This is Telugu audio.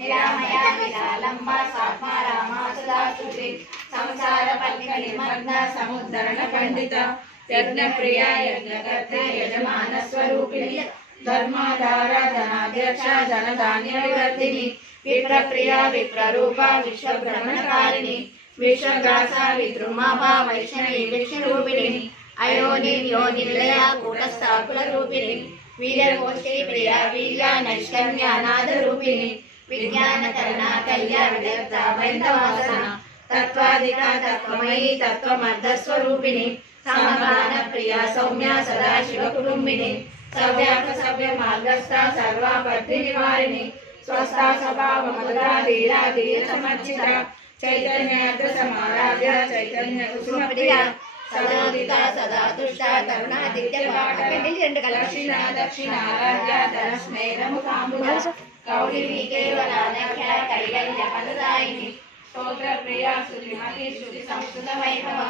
నిరామయా నిరాలంబా సాత్మా రామా సదా స్తుతి సంసార పత్ని నిమగ్న సముద్ధరణ పండిత యజ్ఞ ప్రియ యజ్ఞకర్త్రి యజమాన స్వరూపిణి ధర్మాధార ధనాధ్యక్ష ధనధాన్య వివర్ధిని విప్రప్రియ విప్రరూప విశ్వభ్రమణకారిణి విశ్వగ్రాస విద్రుమాభా వైష్ణవి విష్ణురూపిణి అయోని యోని నిలయ కూటస్థాకుల రూపిణి వీరగోష్ఠి ప్రియ వీర్య నైష్కర్మ్యానాద రూపిణి విజ్ఞాన కరణ కల్య విదగ్ధ వైందవాసన తత్వాధిక తత్వమయీ తత్వమర్ధస్వరూపిణి సమగాన ప్రియ సౌమ్య సదాశివ కుటుంబిని సవ్యాక సవ్య మార్గస్థ సర్వాపత్తి నివారిణి స్వస్థ స్వభావ మధురా ధీరా ధీర సమర్చిత చైతన్యాగ్ర సమారాధ్య చైతన్య కుసుమ ప్రియ సదోదిత సదా తుష్ట కరుణాదిత్య దక్షిణ దక్షిణారాధ్య ధనస్మేరముఖాంబుజ కౌళిని కేవలానఖ్య కైవల్య ఫలదాయిని స్తోత్ర ప్రియ శ్రీమతి శ్రుతి సంస్కృత వైభవ